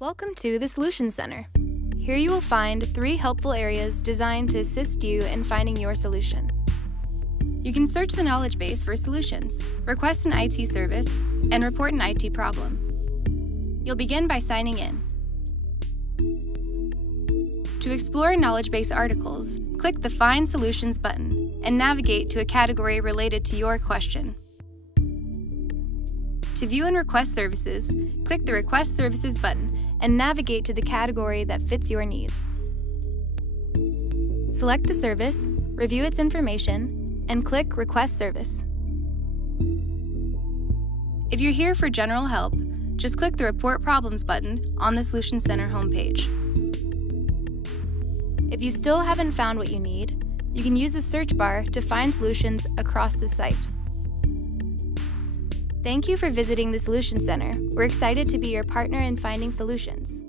Welcome to the Solution Center. Here you will find 3 helpful areas designed to assist you in finding your solution. You can search the knowledge base for solutions, request an IT service, and report an IT problem. You'll begin by signing in. To explore knowledge base articles, click the Find Solutions button and navigate to a category related to your question. To view and request services, click the Request Services button and navigate to the category that fits your needs. Select the service, review its information, and click Request Service. If you're here for general help, just click the Report Problems button on the Solution Center homepage. If you still haven't found what you need, you can use the search bar to find solutions across the site. Thank you for visiting the Solution Center. We're excited to be your partner in finding solutions.